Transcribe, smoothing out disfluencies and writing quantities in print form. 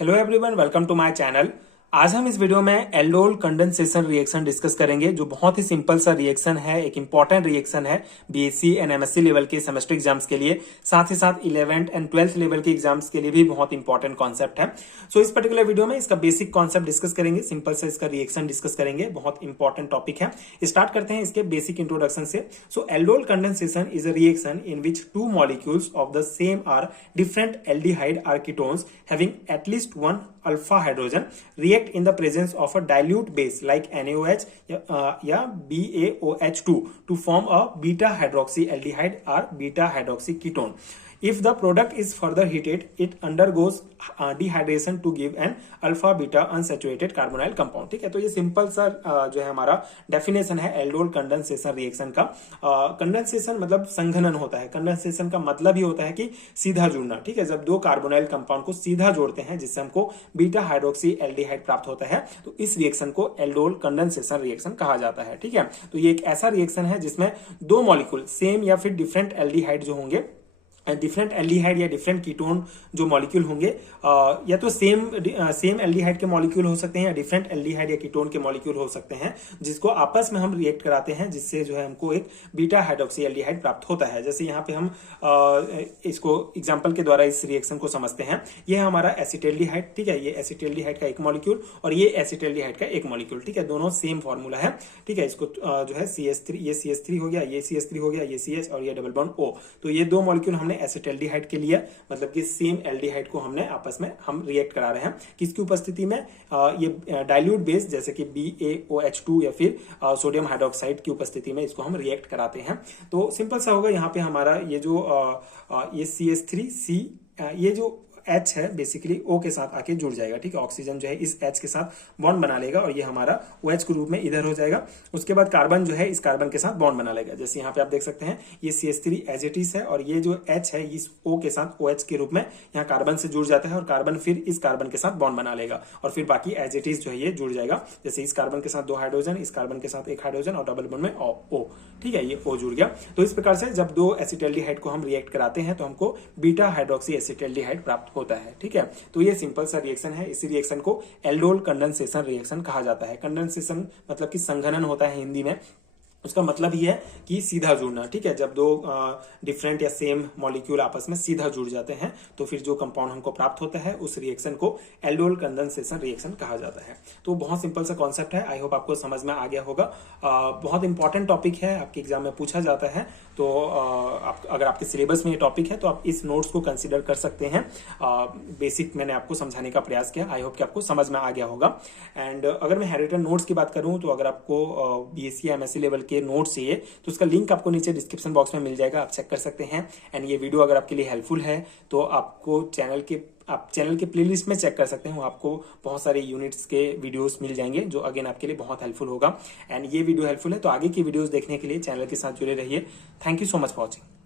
Hello everyone, welcome to my channel. आज हम इस वीडियो में एल्डोल कंडेंसेशन रिएक्शन डिस्कस करेंगे, जो बहुत ही सिंपल सा रिएक्शन है, एक इंपॉर्टेंट रिएक्शन है बीएससी एंड एमएससी लेवल के सेमेस्टर एग्जाम्स के लिए, साथ ही साथ 11th एंड 12th लेवल के एग्जाम्स के लिए भी बहुत इंपॉर्टेंट कॉन्सेप्ट है। सो इस पर्टिकुलर वीडियो में इसका बेसिक कॉन्सेप्ट डिस्कस करेंगे, सिंपल से इसका रिएक्शन डिस्कस करेंगे, बहुत इंपॉर्टेंट टॉपिक है। स्टार्ट करते हैं इसके बेसिक इंट्रोडक्शन से। So aldol condensation is a reaction in which two molecules of the same or different aldehyde or ketones having at least one alpha hydrogen react in the presence of a dilute base like NaOH या BaOH2 to form a beta hydroxyaldehyde or beta hydroxy ketone. If the product is further heated, it undergoes dehydration to give an alpha beta unsaturated carbonyl compound। ठीक है, तो ये simple सा जो है हमारा definition है एल्डोल कंडेंसेशन रिएक्शन का। कंडेंसेशन मतलब संघनन होता है। कंडेंसेशन का मतलब ही होता है कि सीधा जुड़ना। ठीक है, जब दो कार्बोनाइल कंपाउंड को सीधा जोड़ते हैं जिससे हमको बीटा हाइड्रोक्सी एल्डिहाइड प्राप्त होता है, तो इस रिएक्शन को एल्डोल कंडेंसेशन रिएक्शन कहा जाता है। ठीक है, तो ये एक ऐसा रिएक्शन है जिसमें दो मॉलिक्यूल सेम या फिर डिफरेंट एल्डिहाइड जो होंगे, डिफरेंट एल्डिहाइड या डिफरेंट कीटोन जो मॉलिक्यूल होंगे, या तो सेम एल्डिहाइड के मॉलिक्यूल हो सकते हैं या डिफरेंट एल्डिहाइड या कीटोन के मॉलिक्यूल हो सकते हैं, जिसको आपस में हम रिएक्ट कराते हैं, जिससे जो है हमको एक बीटा हाइड्रोक्सी एल्डिहाइड प्राप्त होता है। जैसे यहाँ पे हम इसको एग्जांपल के द्वारा इस रिएक्शन को समझते हैं। ये है हमारा एसिटेल्डिहाइड। ठीक है, ये एसिटेल्डिहाइड का एक मॉलिक्यूल और ये एसिटेल्डिहाइड का एक मॉलिक्यूल। ठीक है, दोनों सेम फॉर्मूला है। ठीक है, इसको जो है CH3, ये CH3 हो गया, ये CH3 हो गया, ये CH और ये डबल बॉन्ड O। तो ये दो मॉलिक्यूल हमने एसिटेल्डिहाइड के लिए, मतलब कि सेम एल्डिहाइड को हमने आपस में हम रिएक्ट करा रहे हैं। किसकी उपस्थिति में? ये डाइल्यूट बेस जैसे कि BaOH2 या फिर सोडियम हाइड्रोक्साइड की उपस्थिति में इसको हम रिएक्ट कराते हैं। तो सिंपल सा होगा। यहाँ पे हमारा ये जो ये CH3C, ये जो H है बेसिकली O के साथ आके जुड़ जाएगा। ठीक है, ऑक्सीजन जो है इस H के साथ बॉन्ड बना लेगा और ये हमारा OH के रूप में इधर हो जाएगा। उसके बाद कार्बन जो है इस कार्बन के साथ बॉन्ड बना लेगा। जैसे यहाँ पे आप देख सकते हैं ये CH3 एज इट इज है और ये जो H है इस O के साथ OH के रूप में यहाँ कार्बन से जुड़ जाता है और कार्बन फिर इस कार्बन के साथ बॉन्ड बना लेगा और फिर बाकी एज इट इज जो है ये जुड़ जाएगा। जैसे इस कार्बन के साथ दो हाइड्रोजन, इस कार्बन के साथ एक हाइड्रोजन और डबल बॉन्ड में O। ठीक है, ये O जुड़ गया। तो इस प्रकार से जब दो एसिटेल्डिहाइड को हम रिएक्ट कराते हैं तो हमको बीटा हाइड्रोक्सी एसिटेल्डिहाइड प्राप्त होता है। ठीक है, तो ये सिंपल सा रिएक्शन है। इसी रिएक्शन को एल्डोल कंडेंसेशन रिएक्शन कहा जाता है। कंडेंसेशन मतलब कि संघनन होता है हिंदी में। उसका मतलब ही है कि सीधा जुड़ना। ठीक है, जब दो डिफरेंट या सेम मॉलिक्यूल आपस में सीधा जुड़ जाते हैं तो फिर जो कंपाउंड हमको प्राप्त होता है उस रिएक्शन को एल्डोल कंडेंसेशन रिएक्शन कहा जाता है। तो बहुत सिंपल सा कॉन्सेप्ट है। आई होप आपको समझ में आ गया होगा। बहुत इंपॉर्टेंट टॉपिक है, आपके एग्जाम में पूछा जाता है। तो अगर आपके सिलेबस में ये टॉपिक है तो आप इस नोट्स को कंसिडर कर सकते हैं। बेसिक मैंने आपको समझाने का प्रयास किया। आई होप कि आपको समझ में आ गया होगा। एंड अगर मैं हैंडरिटन नोट्स की बात करूं तो अगर आपको बीएससी एमएससी लेवल के नोट्स चाहिए तो उसका लिंक आपको नीचे डिस्क्रिप्शन बॉक्स में मिल जाएगा, आप चेक कर सकते हैं। एंड ये वीडियो अगर आपके लिए हेल्पफुल है तो आपको चैनल के प्लेलिस्ट में चेक कर सकते हैं। आपको बहुत सारे यूनिट्स के वीडियोस मिल जाएंगे जो अगेन आपके लिए बहुत हेल्पफुल होगा। एंड ये वीडियो हेल्पफुल है तो आगे की वीडियोस देखने के लिए चैनल के साथ जुड़े रहिए। Thank you so much for watching.